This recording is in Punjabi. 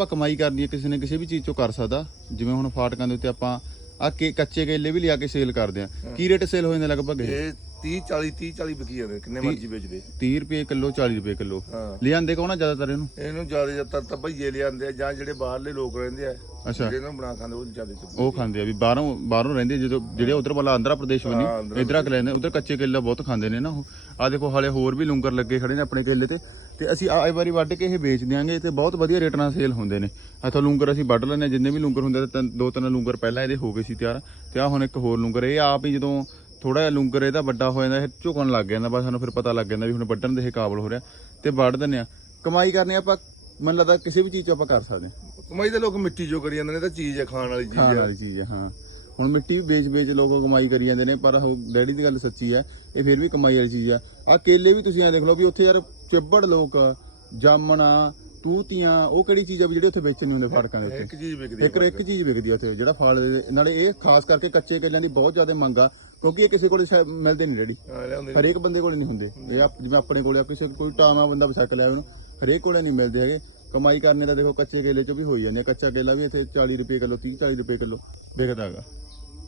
ਆਪਾਂ ਕਮਾਈ ਕਰਨੀ ਹੈ ਕਿਸੇ ਨੇ ਕਿਸੇ ਵੀ ਚੀਜ਼ ਚੋਂ ਕਰ ਸਕਦਾ। ਜਿਵੇਂ ਹੁਣ ਫਾਟਕਾਂ ਦੇ ਉੱਤੇ ਆਪਾਂ ਆ ਕੇ ਕੱਚੇ ਕੇਲੇ ਵੀ ਲਿਆ ਕੇ ਸੇਲ ਕਰਦੇ ਆ ਕੀ ਰੇਟ ਸੇਲ ਹੋ ਜਾਂਦੇ ਲਗਭਗ ਇਹ? ਇਹ 30 40 30 40 ਵਿਕੀ ਜਾਂਦੇ ਕਿੰਨੇ ਮਰਜ਼ੀ ਵੇਚਦੇ 30 ਰੁਪਏ ਕਿਲੋ 40 ਰੁਪਏ ਕਿਲੋ। ਹਾਂ। ਲਿਆਂਦੇ ਕੌਣ ਆ ਜ਼ਿਆਦਾਤਰ ਇਹਨੂੰ? ਇਹਨੂੰ ਜ਼ਿਆਦਾ ਜ਼ਿਆਦਾ ਤਾਂ ਭਈਏ ਲਿਆਂਦੇ ਆ ਜਾਂ ਜਿਹੜੇ ਬਾਹਰਲੇ ਲੋਕ ਰਹਿੰਦੇ ਆ ਅੱਛਾ। ਜਿਹੜੇ ਨੂੰ ਬਣਾ ਖਾਂਦੇ ਉਹ ਜ਼ਿਆਦਾ ਚੁੱਕਦੇ ਉਹ ਖਾਂਦੇ ਆ ਵੀ ਬਾਹਰੋਂ ਬਾਹਰੋਂ ਰਹਿੰਦੇ ਜਦੋਂ ਜਿਹੜੇ ਉਧਰ ਵਾਲਾ ਆਂਧਰਾ ਪ੍ਰਦੇਸ਼ ਹਾਂ, ਬਣੀ ਆਂਧਰਾ ਇਧਰ ਆ ਕੇ ਲੈਂਦੇ ਉਧਰ ਕੱਚੇ ਕੇਲੇ ਬਹੁਤ ਖਾਂਦੇ ਨੇ ਨਾ ਉਹ। ਆ ਦੇਖੋ ਹਾਲੇ ਹੋਰ ਵੀ ਲੂੰਗਰ ਲੱਗੇ ਖੜੇ ਨੇ ਆਪਣੇ ਕੇਲੇ ਤੇ। ਤੇ ਅਸੀਂ ਆਏ ਵਾਰੀ ਵੱਢ ਕੇ ਇਹ ਵੇਚ ਦਿਆਂਗੇ ਤੇ ਬਹੁਤ ਵਧੀਆ ਰੇਟ ਨਾਲ ਸੇਲ ਹੁੰਦੇ ਨੇ। ਇੱਥੋਂ ਲੂੰਗਰ ਅਸੀਂ ਵੱਢ ਲੈਂਦੇ ਹਾਂ ਜਿੰਨੇ ਵੀ ਲੂੰਗਰ ਹੁੰਦੇ ਤੇ ਤਿੰਨ- ਦੋ ਤਿੰਨ ਲੂੰਗਰ ਪਹਿਲਾਂ ਇਹਦੇ ਹੋ ਗਏ ਸੀ ਤਿਆਰ। ਤੇ ਆ ਹੁਣ ਇੱਕ ਹੋਰ ਲੂੰਗਰ ਇਹ ਆਪ ਹੀ ਜਦੋਂ ਥੋੜਾ ਜਿਹਾ ਲੂੰਗਰ ਇਹਦਾ ਵੱਡਾ ਹੋ ਜਾਂਦਾ ਇਹ ਝੁਕਣ ਲੱਗ ਜਾਂਦਾ ਬਸ ਸਾਨੂੰ ਫਿਰ ਪਤਾ ਲੱਗ ਜਾਂਦਾ ਵੀ ਹੁਣ ਵੱਢਣ ਦੇ ਇਹ ਕਾਬਲ ਹੋ ਰਿਹਾ ਤੇ ਵੱਢ ਦਿੰਦੇ ਆ ਕਮਾਈ ਕਰਨੀ ਆਪਾਂ ਮੈਨੂੰ ਲੱਗਦਾ ਕਿਸੇ ਵੀ ਚੀਜ਼ 'ਚ ਆਪਾਂ ਕਰ ਸਕਦੇ ਹਾਂ। ਕਮਾਈ ਤਾਂ ਲੋਕ ਮਿੱਟੀ ਜੋ ਕਰੀ ਜਾਂਦੇ ਨੇ ਇਹ ਤਾਂ ਚੀਜ਼ ਹੈ ਖਾਣ ਵਾਲੀ ਚੀਜ਼ ਖਾਣ ਹੈ। ਵਾਲੀ ਚੀਜ਼ ਹੈ ਹਾਂ। ਹੁਣ ਮਿੱਟੀ ਵੀ ਵੇਚ-ਵੇਚ ਲੋਕ ਕਮਾਈ ਕਰੀ ਜਾਂਦੇ ਨੇ ਪਰ ਉਹ ਡੈਡੀ ਦੀ ਗੱਲ ਸੱਚੀ ਹੈ ਇਹ ਫਿਰ ਵੀ ਕਮਾਈ ਵਾਲੀ ਚੀਜ਼ ਆ ਆ ਕੇਲੇ ਵੀ ਤੁਸੀਂ ਐ ਦੇਖ ਲਓ ਵੀ ਉੱਥੇ ਯਾਰ ਚੱਬੜ ਲੋਕ ਜਾਮਣਾ ਤੂਤੀਆਂ ਉਹ ਕਿਹੜੀ ਚੀਜ਼ ਆ ਵੀ ਜਿਹੜੇ ਉੱਥੇ ਵੇਚਣ ਨਹੀਂ ਹੁੰਦੇ ਫੜਕਾਂ ਦੇ ਉੱਤੇ? ਇੱਕ ਚੀਜ਼ ਵਿਕਦੀ ਇੱਕ ਇੱਕ ਚੀਜ਼ ਵਿਕਦੀ ਆ ਉੱਥੇ ਜਿਹੜਾ ਫਲ ਨਾਲੇ ਇਹ ਖਾਸ ਕਰਕੇ ਕੱਚੇ ਕੇਲਿਆਂ ਦੀ ਬਹੁਤ ਜ਼ਿਆਦਾ ਮੰਗ ਆ ਕਿਉਂਕਿ ਇਹ ਕਿਸੇ ਕੋਲ ਸ਼ਾਇਦ ਮਿਲਦੇ ਨਹੀਂ ਡੈਡੀ। ਹਾਂ ਲਿਆਉਂਦੇ ਹਰੇਕ ਬੰਦੇ ਕੋਲ ਨਹੀਂ ਹੁੰਦੇ। ਇਹ ਆਪ- ਜਿਵੇਂ ਆਪਣੇ ਕੋਲ ਆ ਕਿਸੇ ਕੋਈ ਟਾਮਾ ਬੰਦਾ ਬਸਕ ਲਿਆ ਉਹਨੂੰ ਹਰੇਕ ਕੋਲੇ ਨਹੀਂ ਮਿਲਦੇ ਹੈਗੇ। ਕਮਾਈ ਕਰਨੇ ਦਾ ਦੇਖੋ ਕੱਚੇ ਕੇਲੇ ਚੋਂ ਵੀ ਹੋਈ ਜਾਂਦੇ। ਕੱਚਾ ਕੇਲਾ ਵੀ ਇੱਥੇ 40 ਰੁਪਏ ਕਿਲੋ 30 40 ਰੁਪਏ ਕਿਲੋ ਵਿਕਦਾ ਹੈਗਾ।